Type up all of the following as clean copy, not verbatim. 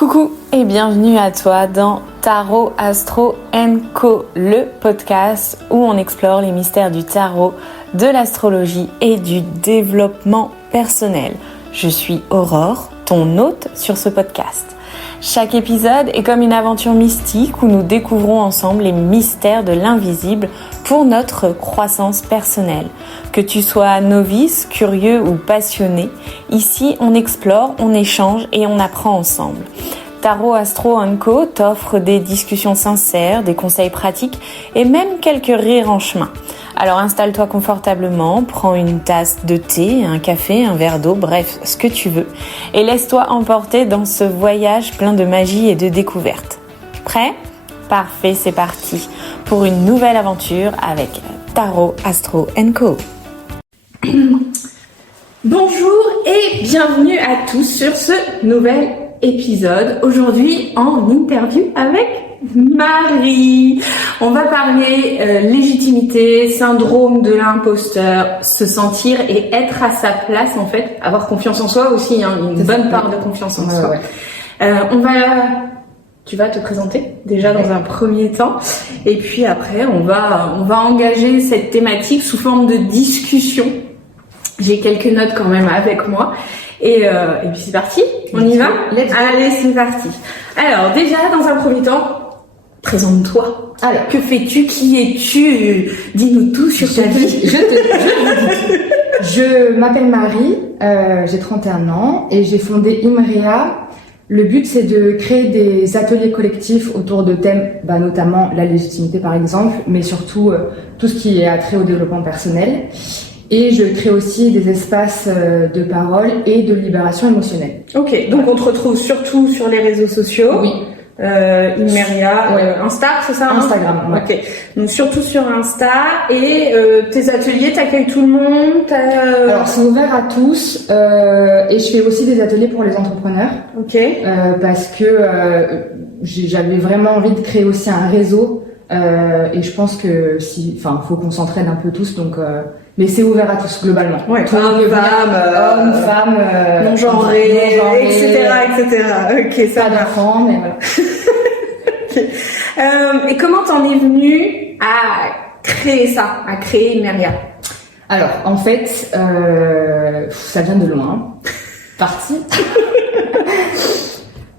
Coucou et bienvenue à toi dans Tarot Astro & Co, le podcast où on explore les mystères du tarot, de l'astrologie et du développement personnel. Je suis Aurore, ton hôte sur ce podcast. Chaque épisode est comme une aventure mystique où nous découvrons ensemble les mystères de l'invisible pour notre croissance personnelle. Que tu sois novice, curieux ou passionné, ici on explore, on échange et on apprend ensemble. Tarot Astro & Co t'offre des discussions sincères, des conseils pratiques et même quelques rires en chemin. Alors installe-toi confortablement, prends une tasse de thé, un café, un verre d'eau, bref, ce que tu veux. Et laisse-toi emporter dans ce voyage plein de magie et de découvertes. Prêt ? Parfait, c'est parti pour une nouvelle aventure avec Tarot Astro & Co. Bonjour et bienvenue à tous sur ce nouvel épisode. Aujourd'hui en interview avec Marie. On va parler légitimité, syndrome de l'imposteur, se sentir et être à sa place en fait, avoir confiance en soi aussi, hein, une bonne part de confiance en soi. Tu vas te présenter déjà dans un premier temps et puis après on va engager cette thématique sous forme de discussion. J'ai quelques notes quand même avec moi. Et puis c'est parti, on y va ? Allez, c'est parti. Alors déjà, dans un premier temps, présente-toi. Alors, que fais-tu ? Qui es-tu ? Dis-nous tout sur ta vie. Je m'appelle Marie, j'ai 31 ans et j'ai fondé Imrea. Le but, c'est de créer des ateliers collectifs autour de thèmes, notamment la légitimité par exemple, mais surtout tout ce qui est attrait au développement personnel. Et je crée aussi des espaces de parole et de libération émotionnelle. Ok, donc on te retrouve surtout sur les réseaux sociaux. Oui. Immeria, ouais. Insta, c'est ça ? Instagram, ouais. Ok, donc surtout sur Insta. Et tes ateliers, t'accueilles tout le monde Alors c'est ouvert à tous et je fais aussi des ateliers pour les entrepreneurs. Ok. Parce que j'avais vraiment envie de créer aussi un réseau et je pense que faut qu'on s'entraide un peu tous donc. Mais c'est ouvert à tous, globalement. Ouais, hommes, femmes, non-genrés, etc. Ok, ça pas d'enfants, mais voilà. Okay. Et comment t'en es venue à créer ça, à créer Immeria ? Alors, en fait, ça vient de loin. Parti.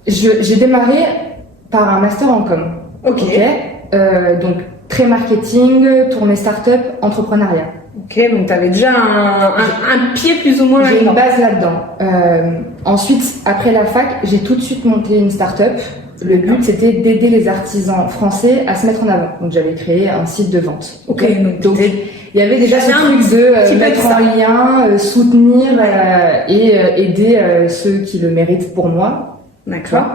J'ai démarré par un master en com. Ok. Donc, très marketing, tournée start-up, entrepreneuriat. Ok, donc tu avais déjà un pied plus ou moins là-dedans. J'ai une base là-dedans. Ensuite, après la fac, j'ai tout de suite monté une start-up. Le but, c'était d'aider les artisans français à se mettre en avant. Donc, j'avais créé un site de vente. Ok, donc il y avait déjà ce truc de mettre en lien, soutenir et aider ceux qui le méritent pour moi. D'accord.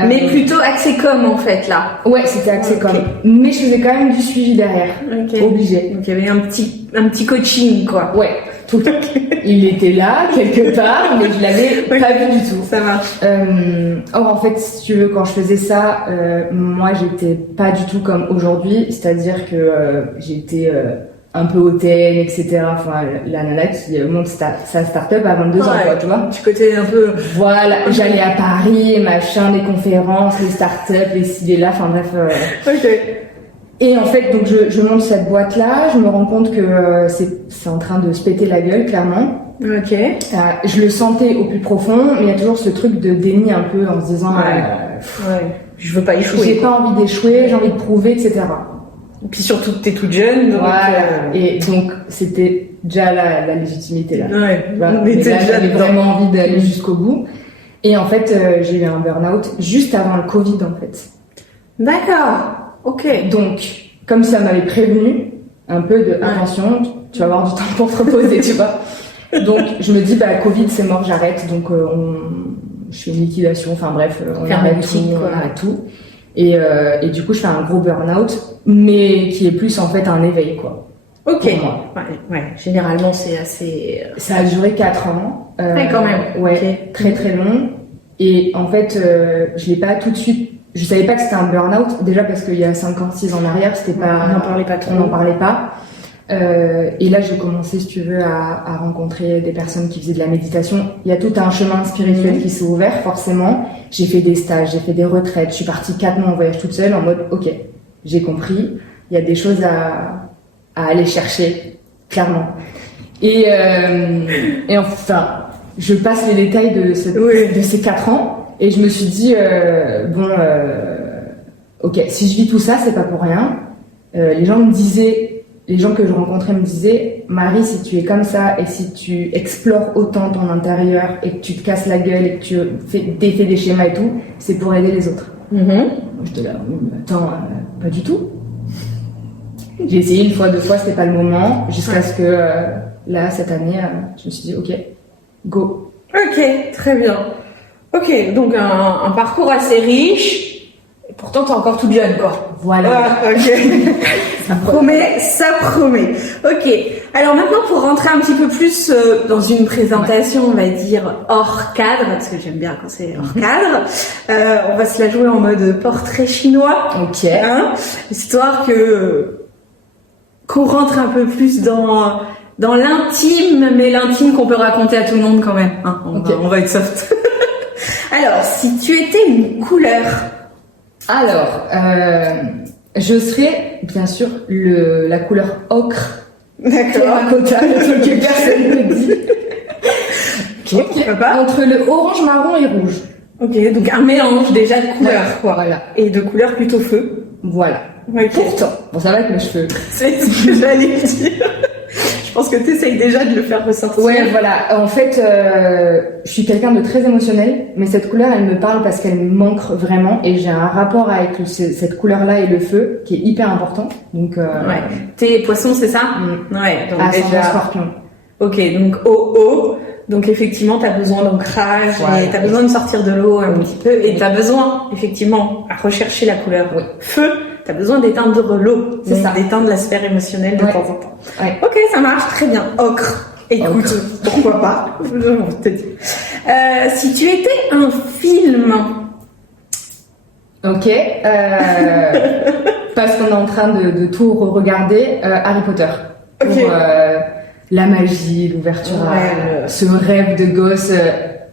Mais plutôt axé com en fait là. Ouais, c'était axé com. Mais je faisais quand même du suivi derrière. Okay. Obligé. Donc il y avait un petit coaching quoi. Ouais, tout le temps. Il était là quelque part, mais je l'avais pas vu du tout. Ça marche. Or en fait, si tu veux, quand je faisais ça, moi j'étais pas du tout comme aujourd'hui. C'est-à-dire que j'étais un peu hautaine, etc. Enfin, la nana qui monte sa start-up à 22 ans, quoi, tu vois. Du côté un peu... Voilà, j'allais à Paris, machin, des conférences, les start-up, les ci, les là, enfin bref. Ok. Et en fait, donc je monte cette boîte-là, je me rends compte que c'est en train de se péter la gueule, clairement. Ok. Je le sentais au plus profond, mais il y a toujours ce truc de déni un peu en se disant... je veux pas échouer. J'ai pas envie d'échouer, j'ai envie de prouver, etc. Et puis surtout que t'es toute jeune, donc... Voilà. Et donc, c'était déjà la légitimité, là. Ouais. Mais là, j'avais vraiment envie d'aller jusqu'au bout. Et en fait, j'ai eu un burn-out juste avant le Covid, en fait. D'accord. Ok. Donc, comme ça m'avait prévenu, un peu de attention, tu vas avoir du temps pour te reposer, tu vois. Donc, je me dis, Covid, c'est mort, j'arrête. Donc, je fais une liquidation, enfin bref, on arrête tout. Et du coup, je fais un gros burn-out, mais qui est plus en fait un éveil, quoi. Ok. Ouais. Généralement, c'est assez... Ça a duré 4 ans. Quand même. Ouais, okay. Très très long. Et en fait, je l'ai pas tout de suite... Je savais pas que c'était un burn-out, déjà parce qu'il y a 5 ans, 6 ans en arrière, c'était pas... On n'en parlait pas trop. On n'en parlait pas. Et là, j'ai commencé, si tu veux, à rencontrer des personnes qui faisaient de la méditation. Il y a tout un chemin spirituel qui s'est ouvert, forcément. J'ai fait des stages, j'ai fait des retraites. Je suis partie 4 mois en voyage toute seule, en mode, ok, j'ai compris. Il y a des choses à aller chercher, clairement. Et enfin, je passe les détails de ces 4 ans. Et je me suis dit, ok, si je vis tout ça, c'est pas pour rien. Les gens que je rencontrais me disaient, Marie, si tu es comme ça et si tu explores autant ton intérieur et que tu te casses la gueule et que tu défais des schémas et tout, c'est pour aider les autres. J'étais là, attends, pas du tout. J'ai essayé 1 fois, 2 fois, c'était pas le moment, jusqu'à ce que là, cette année, je me suis dit, ok, go. Ok, très bien. Ok, donc un parcours assez riche. Et pourtant, t'es encore toute jeune, quoi. Voilà. Ah, ok. ça promet. Ok. Alors maintenant, pour rentrer un petit peu plus dans une présentation, on va dire hors cadre, parce que j'aime bien quand c'est hors cadre, on va se la jouer en mode portrait chinois. Ok. Hein, histoire qu'on rentre un peu plus dans l'intime, mais l'intime qu'on peut raconter à tout le monde quand même. Hein, on va être soft. Alors, si tu étais une couleur... Alors, je serais, bien sûr, la couleur ocre. D'accord. Terracotta, le truc que personne ne dit. Pourquoi pas. Entre le orange, marron et rouge. Ok, donc un mélange déjà de couleurs, quoi. Voilà. Et de couleurs plutôt feu. Voilà. Okay. Pourtant, bon, ça va avec mes cheveux. C'est ce que j'allais dire. Je pense que tu essayes déjà de le faire ressortir. Ouais, voilà. En fait, je suis quelqu'un de très émotionnel, mais cette couleur, elle me parle parce qu'elle me manque vraiment, et j'ai un rapport avec cette couleur-là et le feu qui est hyper important. Donc, ouais. T'es poisson, c'est ça? Ouais. Donc déjà. Scorpion. Ok, donc OO. Donc effectivement, t'as besoin d'ancrage, et t'as besoin de sortir de l'eau un petit peu, et t'as besoin effectivement à rechercher la couleur feu. T'as besoin d'éteindre l'eau, c'est ça, d'éteindre la sphère émotionnelle de temps en temps. Ouais. Ok, ça marche très bien. Ocre. Écoute, pourquoi pas? Je te dis. Si tu étais un film. Ok. Parce qu'on est en train de tout regarder, Harry Potter. Pour la magie, l'ouverture, ce rêve de gosse,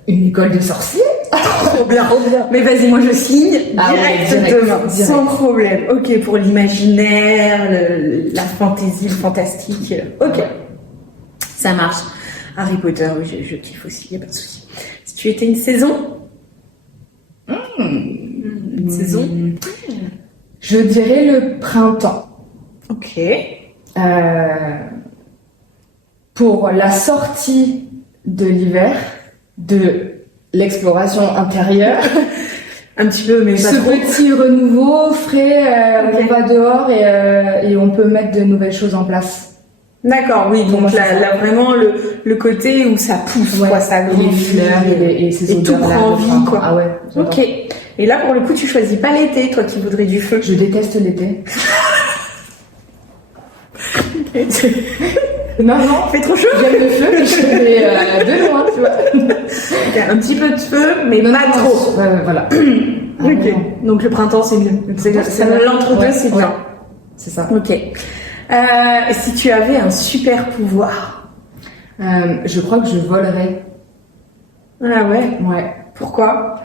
une école de sorciers. Trop bien. Mais vas-y, moi je signe directement, sans problème. Ok, pour l'imaginaire, la fantaisie, le fantastique. Ok, ça marche. Harry Potter, oui, je kiffe aussi, y a pas de souci. Si tu étais une saison, une saison, je dirais le printemps. Ok. Pour la sortie de l'hiver, de l'exploration intérieure, un petit peu, mais pas ce trop. petit renouveau frais, on va dehors et on peut mettre de nouvelles choses en place. D'accord, oui, donc là vraiment le côté où ça pousse, quoi, ça grandit, les fleurs et ces odeurs, tout prend vie, quoi. Ah ouais. Ok. Et là, pour le coup, tu choisis pas l'été, toi qui voudrais du feu. Je déteste l'été. Non, il fait trop chaud. J'aime le feu, mais de loin, tu vois. Okay, un petit peu de feu, mais pas trop. Voilà. Ok. Donc le printemps, c'est mieux. C'est l'entre-deux, c'est bien. C'est ça. Ok. Si tu avais un super pouvoir, je crois que je volerais. Ah ouais. Ouais. Pourquoi?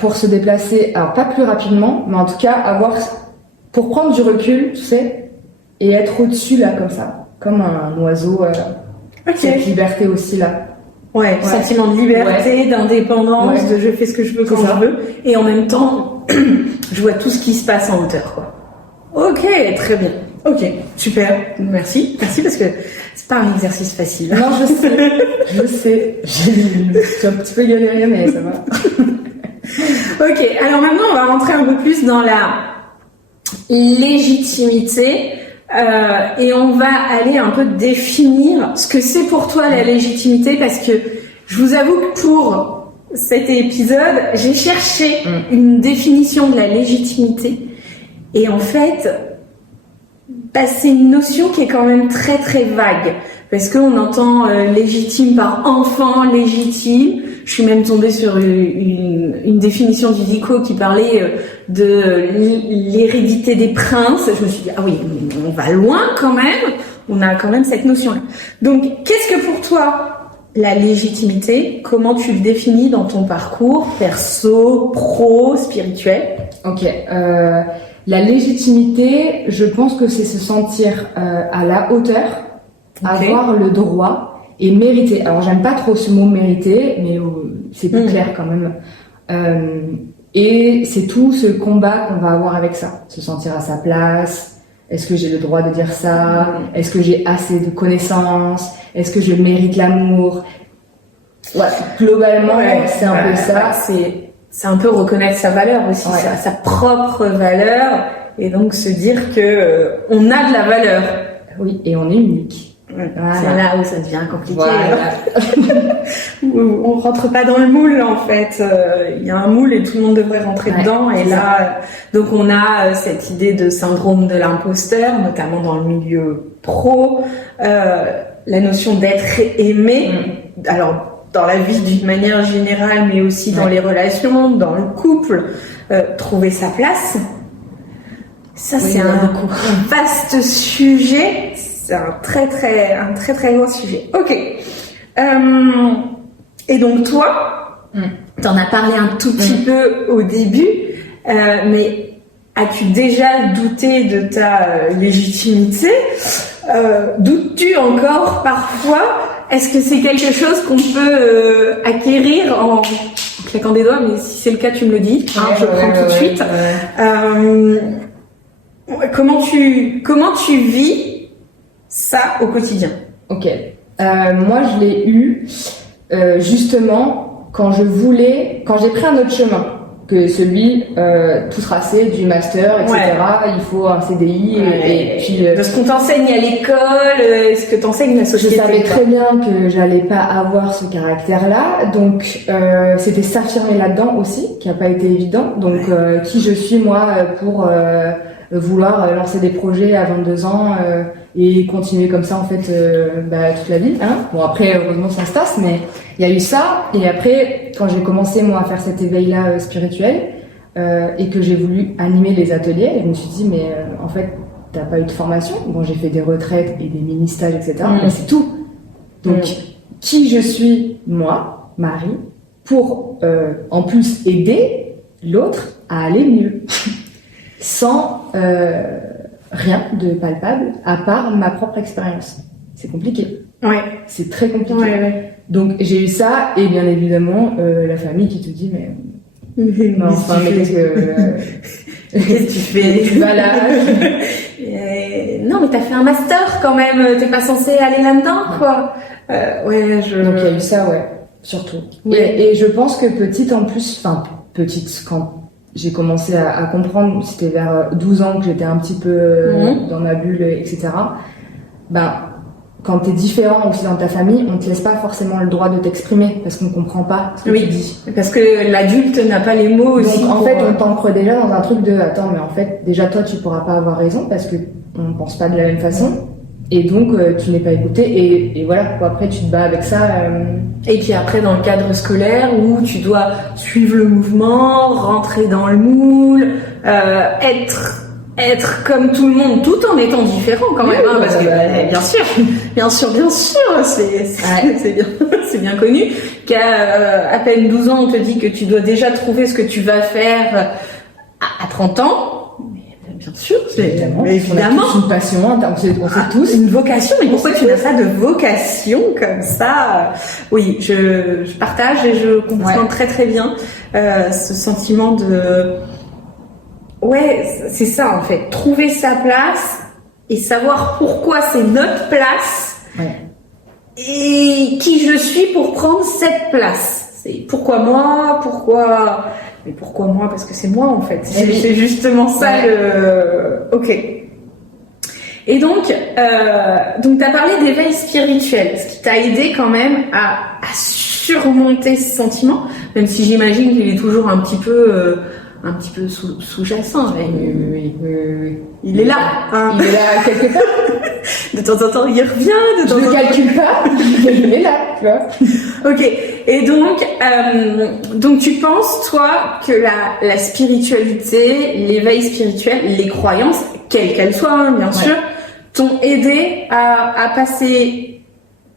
Pour se déplacer, alors pas plus rapidement, mais en tout cas pour prendre du recul, tu sais, et être au-dessus là comme ça. Comme un oiseau, cette liberté aussi là. Ouais, sentiment de liberté, d'indépendance, de je fais ce que je veux quand je veux, et en même temps, je vois tout ce qui se passe en hauteur, quoi. Ok, très bien. Ok, super. Merci parce que c'est pas un exercice facile. Non, je sais. J'ai un petit peu galéré, mais ça va. Ok, alors maintenant on va rentrer un peu plus dans la légitimité. Et on va aller un peu définir ce que c'est pour toi la légitimité, parce que je vous avoue que pour cet épisode, j'ai cherché une définition de la légitimité, et en fait, c'est une notion qui est quand même très très vague, parce qu'on entend légitime par enfant légitime. Je suis même tombée sur une définition du Vico qui parlait de l'hérédité des princes. Je me suis dit, ah oui, on va loin quand même. on a quand même cette notion-là. Donc, qu'est-ce que pour toi la légitimité? Comment tu le définis dans ton parcours perso, pro, spirituel? Ok. La légitimité, je pense que c'est se sentir à la hauteur, avoir le droit et mériter. Alors, j'aime pas trop ce mot mériter, mais c'est plus clair quand même. Et c'est tout ce combat qu'on va avoir avec ça. Se sentir à sa place. Est-ce que j'ai le droit de dire ça? Est-ce que j'ai assez de connaissances? Est-ce que je mérite l'amour? Ouais, globalement, c'est un peu ça. C'est un peu reconnaître sa valeur aussi, sa propre valeur, et donc se dire que on a de la valeur. Oui, et on est unique. Voilà. C'est là où ça devient compliqué. Voilà. On rentre pas dans le moule en fait. Il y a un moule et tout le monde devrait rentrer dedans. Et là, donc on a cette idée de syndrome de l'imposteur, notamment dans le milieu pro. La notion d'être aimé. Alors dans la vie d'une manière générale, mais aussi dans les relations, dans le couple, trouver sa place. Ça c'est un vaste sujet. C'est un très très gros sujet. Ok. Et donc toi, t'en as parlé un tout petit peu au début, mais as-tu déjà douté de ta légitimité? Doutes-tu encore parfois? Est-ce que c'est quelque chose qu'on peut acquérir en claquant des doigts? Mais si c'est le cas, tu me le dis. Je prends tout de suite. Comment tu vis ça au quotidien? Ok. Moi, je l'ai eu justement quand j'ai pris un autre chemin que celui tout tracé du master, etc. Il faut un CDI et puis de ce qu'on t'enseigne à l'école, ce que t'enseigne la société. Je savais très bien que j'allais pas avoir ce caractère-là, donc c'était s'affirmer là-dedans aussi, qui a pas été évident. Donc qui je suis moi pour vouloir lancer des projets à 22 ans et continuer comme ça en fait toute la vie. Bon après heureusement ça se tasse, mais il y a eu ça. Et après quand j'ai commencé moi à faire cet éveil-là spirituel et que j'ai voulu animer les ateliers, je me suis dit mais en fait t'as pas eu de formation. Bon j'ai fait des retraites et des mini-stages etc. Mais c'est tout. Donc qui je suis moi, Marie, pour en plus aider l'autre à aller mieux. Sans rien de palpable à part ma propre expérience. C'est compliqué. Ouais. C'est très compliqué. Donc j'ai eu ça et bien évidemment la famille qui te dit mais qu'est-ce que tu fais? Tu vas là. Non mais t'as fait un master quand même. T'es pas censé aller là-dedans quoi. Donc il y a eu ça surtout. Et je pense que petite quand j'ai commencé à comprendre, c'était vers 12 ans que j'étais un petit peu dans ma bulle, etc. Quand t'es différent aussi dans ta famille, on te laisse pas forcément le droit de t'exprimer parce qu'on comprend pas ce que tu dis. Parce que l'adulte n'a pas les mots aussi. Donc en fait, on t'ancre déjà dans un truc de attends, mais en fait, déjà toi, tu pourras pas avoir raison parce que on pense pas de la même façon. Et donc, tu n'es pas écouté et voilà. Après, tu te bats avec ça. Et puis après, dans le cadre scolaire, où tu dois suivre le mouvement, rentrer dans le moule, être comme tout le monde, tout en étant différent quand même. Parce que bien sûr, c'est bien connu qu'à à peine 12 ans, on te dit que tu dois déjà trouver ce que tu vas faire à 30 ans. Bien sûr, évidemment. On a tous une passion, on sait tous. Une vocation, mais pourquoi tu n'as pas de vocation comme ça? Oui, je partage et je comprends très très bien ce sentiment de... c'est ça en fait, trouver sa place et savoir pourquoi c'est notre place et qui je suis pour prendre cette place. C'est pourquoi moi, Mais pourquoi moi? Parce que c'est moi en fait. C'est justement ça Ok. Et donc t'as parlé d'éveil spirituel, ce qui t'a aidé quand même à surmonter ce sentiment, même si j'imagine qu'il est toujours un petit peu sous-jacent. Oui. Il est là. Il est là quelque part. De temps en temps, il revient. Je ne calcule pas, il est là, tu vois. Ok. Et donc tu penses, toi, que la spiritualité, l'éveil spirituel, les croyances, quelles qu'elles soient, bien sûr, t'ont aidé à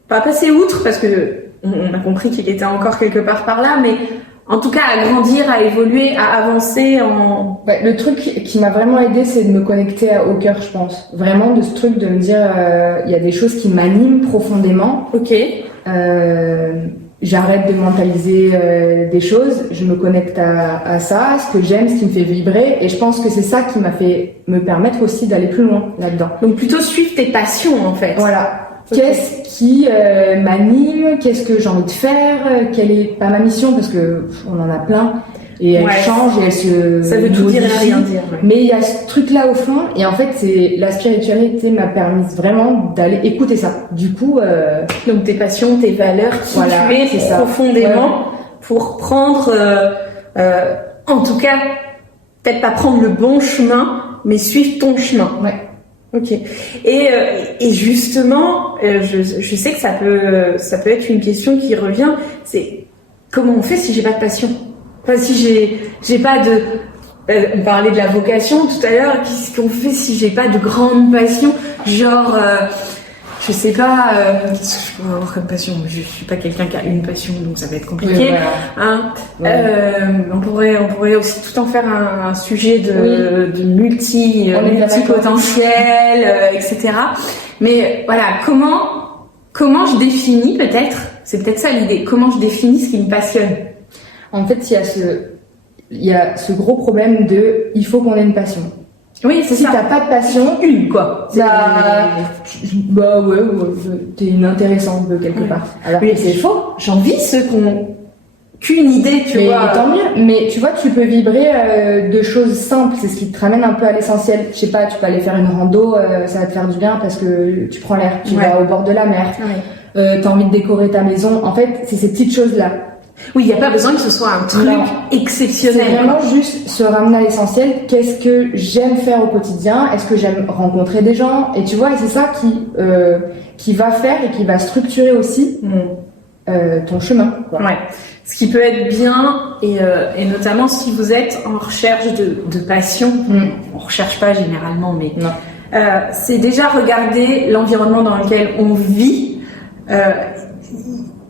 pas passer outre, parce que on a compris qu'il était encore quelque part par là, mais en tout cas à grandir, à évoluer, à avancer en... Ouais, le truc qui m'a vraiment aidé, c'est de me connecter au cœur, je pense. Vraiment de ce truc de me dire, il y a des choses qui m'animent profondément. Ok. J'arrête de mentaliser des choses, je me connecte à ça, ce que j'aime, ce qui me fait vibrer, et je pense que c'est ça qui m'a fait me permettre aussi d'aller plus loin là-dedans. Donc plutôt suivre tes passions en fait. Voilà. Okay. Qu'est-ce qui m'anime, qu'est-ce que j'ai envie de faire, quelle est pas ma mission, parce que on en a plein, et elle change et elle se ça veut tout dire et rien dire. Ouais. Mais il y a ce truc-là au fond, et en fait, c'est la spiritualité m'a permis vraiment d'aller écouter ça. Du coup, donc tes passions, tes valeurs, qui voilà, tu es profondément pour prendre, en tout cas, peut-être pas prendre le bon chemin, mais suivre ton chemin. Ouais. Ok. Et justement, je sais que ça peut être une question qui revient. C'est comment on fait si j'ai pas de passion? Enfin, si j'ai pas de, on parlait de la vocation tout à l'heure. Qu'est-ce qu'on fait si j'ai pas de grande passion? Genre, je sais pas, qu'est-ce que je pourrais avoir comme passion? Je suis pas quelqu'un qui a une passion, donc ça va être compliqué. Oui, voilà. Hein Ouais. on pourrait aussi tout en faire un sujet de multi-potentiel, etc. Mais voilà, comment je définis peut-être, c'est peut-être ça l'idée, comment je définis ce qui me passionne? En fait, il y a ce gros problème de, il faut qu'on ait une passion. Oui, c'est si ça. Si t'as pas de passion, quoi. Bah ouais, t'es inintéressant quelque part. Alors oui, c'est faux. J'en vis ceux qu'une idée, tu vois. Tant mieux. Mais tu vois, tu peux vibrer de choses simples. C'est ce qui te ramène un peu à l'essentiel. Je sais pas, tu peux aller faire une rando, ça va te faire du bien parce que tu prends l'air. Tu vas au bord de la mer. Ouais. T'as envie de décorer ta maison. En fait, c'est ces petites choses-là. Oui, il n'y a pas besoin que ce soit un truc exceptionnel. C'est vraiment juste se ramener à l'essentiel. Qu'est-ce que j'aime faire au quotidien? Est-ce que j'aime rencontrer des gens? Et tu vois, c'est ça qui va faire et qui va structurer aussi ton chemin. Quoi. Ouais. Ce qui peut être bien, et notamment si vous êtes en recherche de passion, on recherche pas généralement, mais c'est déjà regarder l'environnement dans lequel on vit.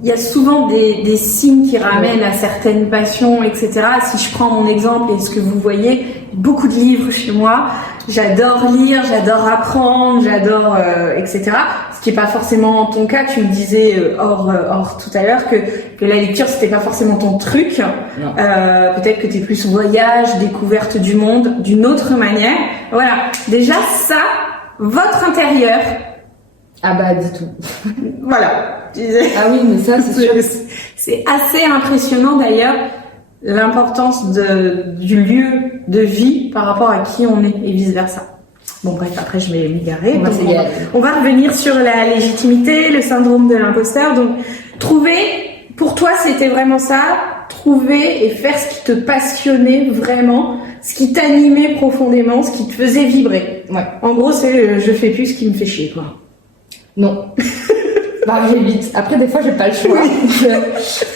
Il y a souvent des signes qui ramènent à certaines passions, etc. Si je prends mon exemple et ce que vous voyez, beaucoup de livres chez moi. J'adore lire, j'adore apprendre, j'adore, etc. Ce qui est pas forcément ton cas. Tu me disais hors tout à l'heure que la lecture c'était pas forcément ton truc. Peut-être que t'es plus voyage, découverte du monde d'une autre manière. Voilà. Déjà ça, votre intérieur. Ah bah dis tout. Voilà. Ah oui, mais ça c'est sûr. C'est assez impressionnant d'ailleurs l'importance du lieu de vie par rapport à qui on est et vice versa. Bon bref, après je vais m'égarer. On va revenir sur la légitimité, le syndrome de l'imposteur. Donc pour toi c'était vraiment ça, trouver et faire ce qui te passionnait vraiment, ce qui t'animait profondément, ce qui te faisait vibrer. Ouais. En gros c'est je fais plus ce qui me fait chier quoi. Non. Bah j'évite. Après des fois j'ai pas le choix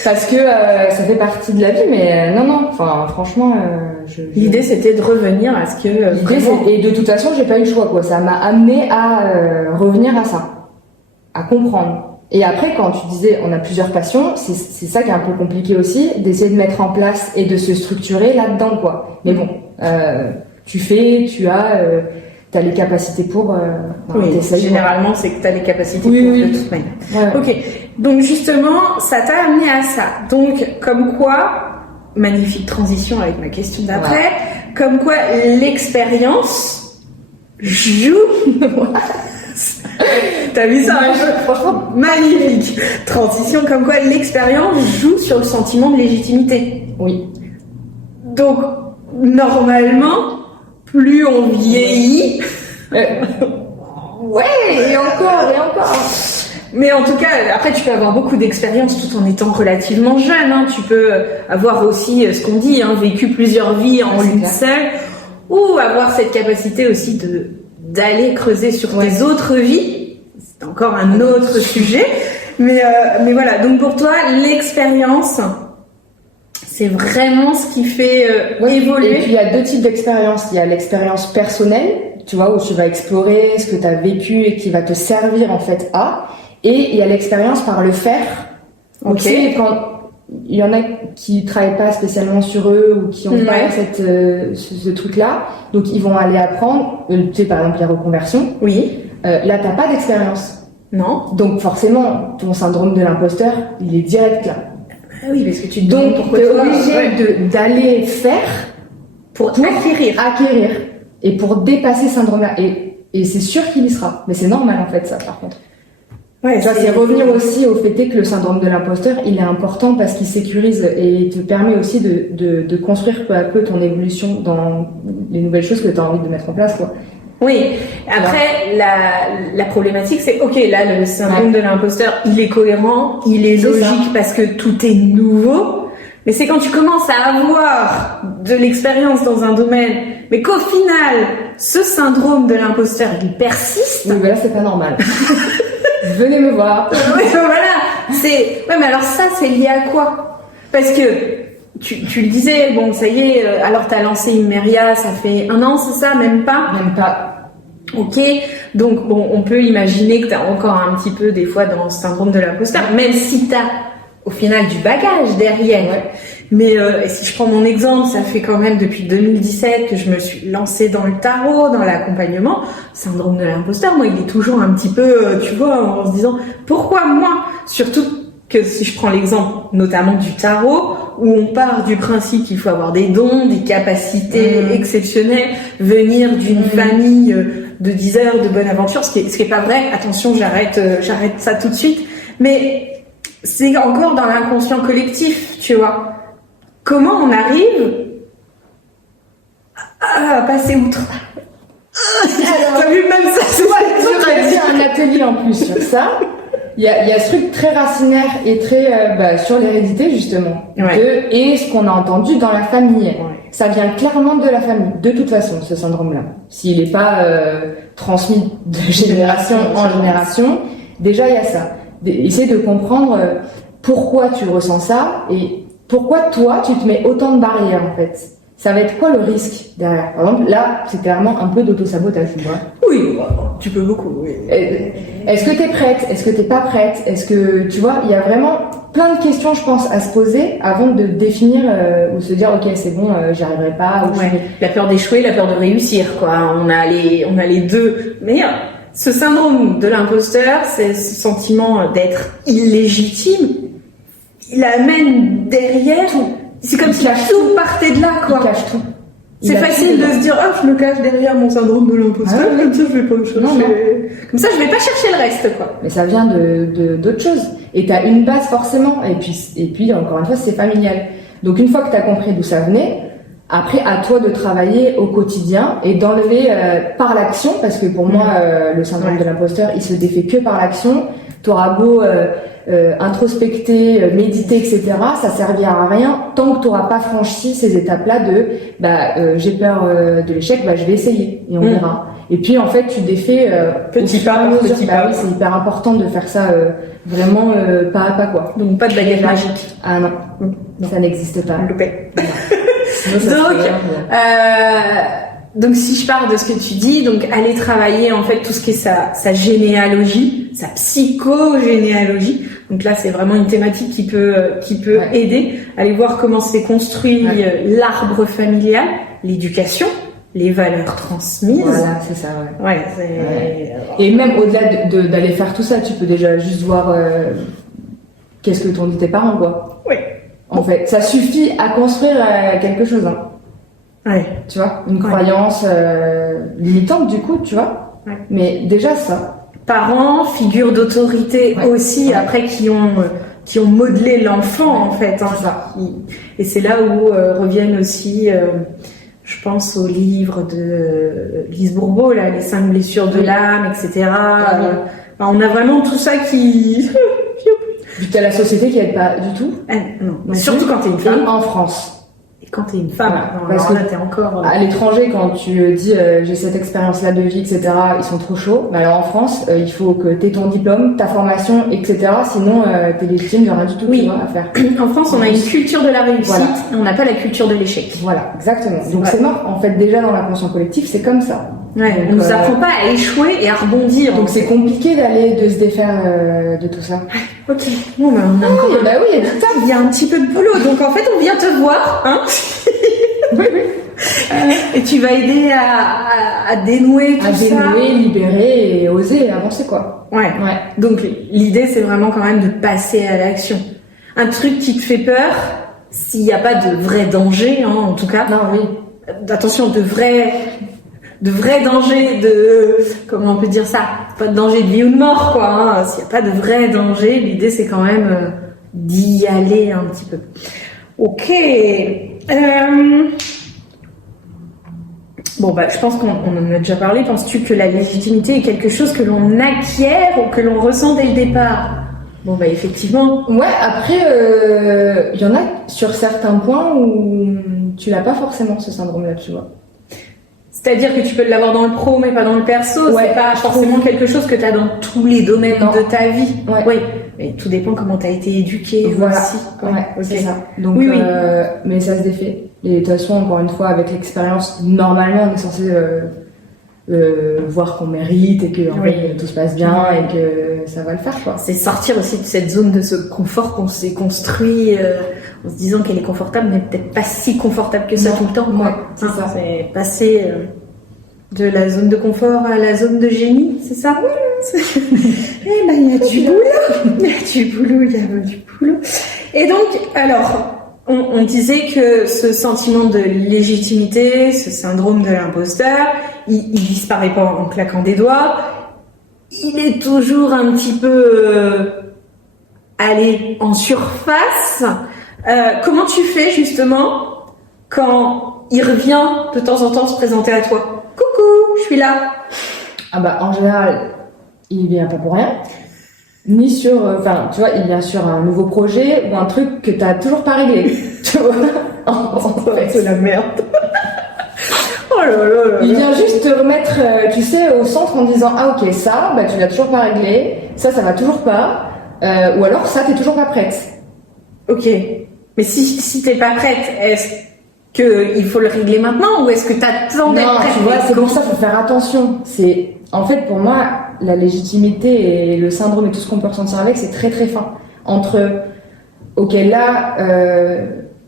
parce que ça fait partie de la vie, mais non. Enfin franchement, l'idée c'était de revenir à ce que. Et de toute façon j'ai pas eu le choix quoi. Ça m'a amené à revenir à ça, à comprendre. Et après quand tu disais on a plusieurs passions, c'est ça qui est un peu compliqué aussi, d'essayer de mettre en place et de se structurer là-dedans quoi. Mais bon, t'as les capacités pour. Généralement, c'est que t'as les capacités de toute manière. Ouais. Ok. Donc justement, ça t'a amené à ça. Donc, comme quoi, magnifique transition avec ma question d'après. Comme quoi, l'expérience joue. T'as vu ça? Franchement, magnifique transition. Comme quoi, l'expérience joue sur le sentiment de légitimité. Oui. Donc, normalement. Plus on vieillit, ouais, et encore. Mais en tout cas, après, tu peux avoir beaucoup d'expérience tout en étant relativement jeune. Hein. Tu peux avoir aussi, ce qu'on dit, vécu plusieurs vies en une seule, ou avoir cette capacité aussi d'aller creuser sur tes autres vies. C'est encore un autre sujet. Mais voilà. Donc pour toi, l'expérience. C'est vraiment ce qui fait évoluer. Et puis il y a deux types d'expériences. Il y a l'expérience personnelle tu vois, où tu vas explorer ce que tu as vécu et qui va te servir en fait à. Et il y a l'expérience par le faire. Donc, tu sais, quand il y en a qui travaillent pas spécialement sur eux ou qui ont pas ce truc-là, donc ils vont aller apprendre, tu sais, par exemple, les reconversions. Oui. Là, t'as pas d'expérience. Non. Donc forcément, ton syndrome de l'imposteur, il est direct là. Ah oui, parce que tu te donc demandes pourquoi t'es obligé d'aller faire pour acquérir et pour dépasser ce syndrome-là. Et c'est sûr qu'il y sera. Mais c'est normal en fait ça, par contre. Ouais, tu vois, c'est revenir aussi au fait que le syndrome de l'imposteur, il est important parce qu'il sécurise et il te permet aussi de construire peu à peu ton évolution dans les nouvelles choses que tu as envie de mettre en place, quoi. Oui. Après, la problématique, c'est ok, là, le syndrome de l'imposteur, il est cohérent, il est logique parce que tout est nouveau. Mais c'est quand tu commences à avoir de l'expérience dans un domaine, mais qu'au final, ce syndrome de l'imposteur, il persiste. Oui, mais là, c'est pas normal. Venez me voir. Oui, voilà. Ouais, mais alors ça, c'est lié à quoi? Parce que tu le disais, bon, ça y est, alors t'as lancé Immeria, ça fait 1 an, c'est ça? Même pas? Même pas. Ok. Donc, bon, on peut imaginer que t'as encore un petit peu, des fois, dans ce syndrome de l'imposteur, même si t'as, au final, du bagage derrière. Ouais. Mais si je prends mon exemple, ça fait quand même depuis 2017 que je me suis lancée dans le tarot, dans l'accompagnement. Syndrome de l'imposteur, moi, il est toujours un petit peu, tu vois, en se disant, pourquoi moi? Surtout que si je prends l'exemple notamment du tarot, où on part du principe qu'il faut avoir des dons, des capacités exceptionnelles, venir d'une famille de 10 heures de bonne aventure, ce qui est pas vrai. Attention, j'arrête ça tout de suite. Mais c'est encore dans l'inconscient collectif, tu vois. Comment on arrive à passer outre? T'as vu, même ça, c'est tu as dit un atelier en plus sur ça. Il y a ce truc très racinaire et très sur l'hérédité justement, et ce qu'on a entendu dans la famille. Ça vient clairement de la famille, de toute façon, ce syndrome-là. S'il n'est pas transmis de génération en génération, déjà il y a ça. Essayer de comprendre pourquoi tu ressens ça et pourquoi toi tu te mets autant de barrières en fait. Ça va être quoi le risque derrière? Par exemple, là, c'est clairement un peu d'auto-sabotage, tu vois. Oui, tu peux beaucoup, oui. Est-ce que t'es prête? Est-ce que t'es pas prête? Est-ce que, tu vois, il y a vraiment plein de questions, je pense, à se poser avant de définir ou se dire, ok, c'est bon, j'y arriverai pas. Ou La peur d'échouer, la peur de réussir, quoi. On a les deux. Mais ce syndrome de l'imposteur, c'est ce sentiment d'être illégitime. Il amène derrière... C'est comme si tout partait de là, quoi. Il cache tout. C'est facile de se dire, je me cache derrière mon syndrome de l'imposteur, comme ça je vais pas me chercher. Non. Comme ça je vais pas chercher le reste, quoi. Mais ça vient d'autres choses. Et t'as une base forcément. Et puis encore une fois, c'est familial. Donc une fois que t'as compris d'où ça venait, après à toi de travailler au quotidien et d'enlever par l'action, parce que pour moi, le syndrome de l'imposteur, il se défait que par l'action. T'auras beau introspecter, méditer, etc., ça servira à rien tant que tu n'auras pas franchi ces étapes-là de j'ai peur de l'échec, je vais essayer et on verra. Et puis en fait tu défais petit pas par petit pas. Oui, c'est hyper important de faire ça vraiment pas à pas, quoi. Donc pas de baguette magique. Ah non, ça n'existe pas. Loupé. Donc si je pars de ce que tu dis, donc aller travailler en fait tout ce qui est sa généalogie, sa psychogénéalogie. Donc là c'est vraiment une thématique qui peut aider. Aller voir comment s'est construit l'arbre familial, l'éducation, les valeurs transmises. Voilà, c'est ça. Et même au-delà d'aller faire tout ça, tu peux déjà juste voir qu'est-ce que t'ont dit tes parents, quoi. Oui. En fait, ça suffit à construire quelque chose. Hein. Ouais. Tu vois, une croyance limitante du coup, tu vois. Ouais. Mais déjà ça. Parents, figures d'autorité aussi, après qui ont modelé l'enfant en fait. Hein, ça. Et c'est là où reviennent aussi, je pense au livre de Lise Bourbeau, là, les 5 blessures de l'âme, etc. On a vraiment tout ça qui. Puis t'as la société qui aide pas du tout. Non. Surtout quand t'es une femme en France. Et quand t'es une femme, parce que là t'es encore... À l'étranger, quand tu dis j'ai cette expérience-là de vie, etc., ils sont trop chauds. Mais alors en France, il faut que t'aies ton diplôme, ta formation, etc. Sinon, t'es légitime de rien du tout à faire. En France, on a une culture de la réussite, et on n'a pas la culture de l'échec. Voilà, exactement. Donc c'est mort. En fait, déjà dans l'inconscient collectif, c'est comme ça. Ouais, donc, on nous apprend pas à échouer et à rebondir. Donc c'est compliqué de se défaire de tout ça. Ok. Bon, bah, on a encore Oui, bah oui, il y a tout ça. Il y a un petit peu de boulot, donc en fait on vient te voir, hein. Oui. Et tu vas aider à dénouer tout ça. À dénouer, libérer et oser avancer, quoi. Ouais. Donc l'idée c'est vraiment quand même de passer à l'action. Un truc qui te fait peur, s'il n'y a pas de vrai danger, hein, en tout cas. Non, oui. Attention, de vrai danger comment on peut dire ça, pas de danger de vie ou de mort, quoi, hein. S'il n'y a pas de vrai danger, l'idée c'est quand même d'y aller un petit peu. Ok. Bon, bah, je pense qu'on en a déjà parlé. Penses-tu que la légitimité est quelque chose que l'on acquiert ou que l'on ressent dès le départ? Bon, bah, effectivement. Ouais, après, il y en a sur certains points où tu l'as pas forcément, ce syndrome-là, tu vois. C'est-à-dire que tu peux l'avoir dans le pro, mais pas dans le perso. Ouais, c'est pas forcément quelque chose que tu as dans tous les domaines de ta vie. Ouais. Oui. Mais tout dépend comment tu as été éduqué aussi. Ouais, c'est ça. Donc, oui. Mais ça se défait. Et de toute façon, encore une fois, avec l'expérience, normalement, on est censé voir qu'on mérite et que en fait, tout se passe bien et que ça va le faire, quoi. C'est sortir aussi de cette zone de ce confort qu'on s'est construit en se disant qu'elle est confortable, mais peut-être pas si confortable que ça tout le temps, quoi. Ouais, c'est ça. C'est passer de la zone de confort à la zone de génie, c'est ça? Eh ben, il y a du boulot. Il y a du boulot. Et donc, alors, on disait que ce sentiment de légitimité, ce syndrome de l'imposteur, il disparaît pas en claquant des doigts. Il est toujours un petit peu en surface. Comment tu fais justement quand il revient de temps en temps se présenter à toi? Coucou, je suis là. Ah bah en général, il vient pas pour rien. Ni sur, tu vois, il vient sur un nouveau projet ou un truc que t'as toujours pas réglé. Tu vois, en fait, c'est la merde. Oh là là là. Il vient juste te remettre, tu sais, au centre en disant ah ok ça, bah tu l'as toujours pas réglé, ça va toujours pas, ou alors ça t'es toujours pas prête. Ok, mais si t'es pas prête, est-ce que il faut le régler maintenant ou est-ce que t'attends d'être prête? Tu vois, c'est pour ça qu'il faut faire attention. C'est en fait pour moi la légitimité et le syndrome et tout ce qu'on peut ressentir avec, c'est très très fin. Entre ok là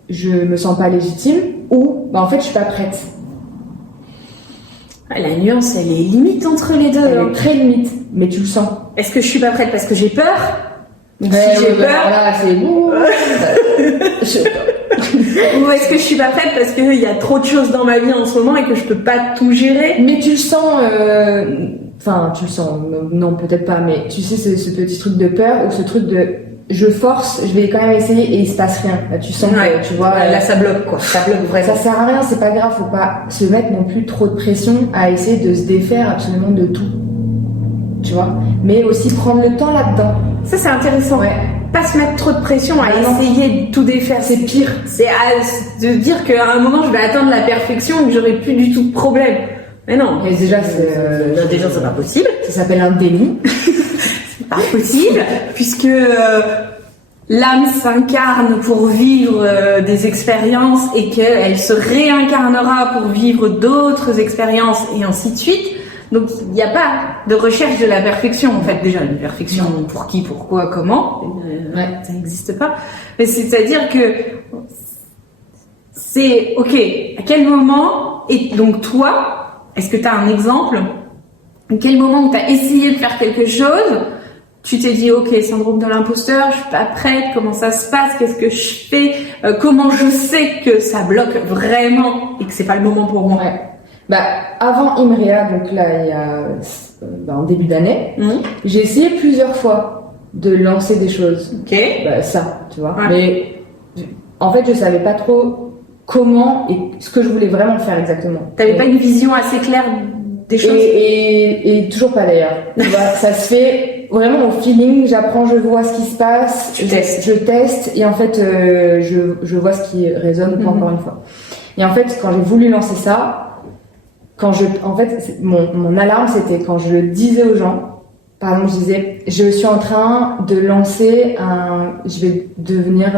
je me sens pas légitime ou bah en fait je suis pas prête. La nuance, elle est limite entre les deux. Elle est très limite, mais tu le sens. Est-ce que je suis pas prête parce que j'ai peur? Donc, si j'ai peur, là, c'est bon. Ou est-ce que je suis pas prête parce qu'il y a trop de choses dans ma vie en ce moment et que je peux pas tout gérer? Mais tu le sens. Tu le sens. Non, peut-être pas. Mais tu sais, ce petit truc de peur ou ce truc de je force, je vais quand même essayer et il se passe rien. Là, tu sens que tu vois. Là, ça bloque quoi. Ça bloque vraiment. Ça sert à rien, c'est pas grave. Faut pas se mettre non plus trop de pression à essayer de se défaire absolument de tout. Tu vois. Mais aussi prendre le temps là-dedans. Ça, c'est intéressant. Ouais. Pas se mettre trop de pression à essayer de tout défaire. C'est pire. C'est de dire qu'à un moment, je vais atteindre la perfection et que j'aurai plus du tout de problème. Mais non. Mais déjà, déjà, c'est pas possible. Ça s'appelle un déni. C'est pas possible, puisque l'âme s'incarne pour vivre des expériences et qu'elle se réincarnera pour vivre d'autres expériences et ainsi de suite. Donc, il n'y a pas de recherche de la perfection, en fait. Déjà, une perfection pour qui, pourquoi, comment. Ça n'existe pas. Mais c'est-à-dire que c'est, ok, à quel moment, et donc toi, est-ce que tu as un exemple, à quel moment où tu as essayé de faire quelque chose, tu t'es dit, ok, syndrome de l'imposteur, je suis pas prête, comment ça se passe, qu'est-ce que je fais, comment je sais que ça bloque vraiment et que c'est pas le moment pour moi. Ouais. Bah, avant Imria, donc là, il y a, en début d'année, j'ai essayé plusieurs fois de lancer des choses. Ok. Bah, ça, tu vois. Ouais. Mais, en fait, je savais pas trop comment et ce que je voulais vraiment faire exactement. T'avais pas une vision assez claire des choses? Et toujours pas d'ailleurs. Tu vois, ça se fait vraiment au feeling, j'apprends, je vois ce qui se passe. Je teste, et en fait, je vois ce qui résonne ou pas encore une fois. Et en fait, quand j'ai voulu lancer ça, mon alarme, c'était quand je le disais aux gens. Par exemple, je disais, je suis en train de lancer je vais devenir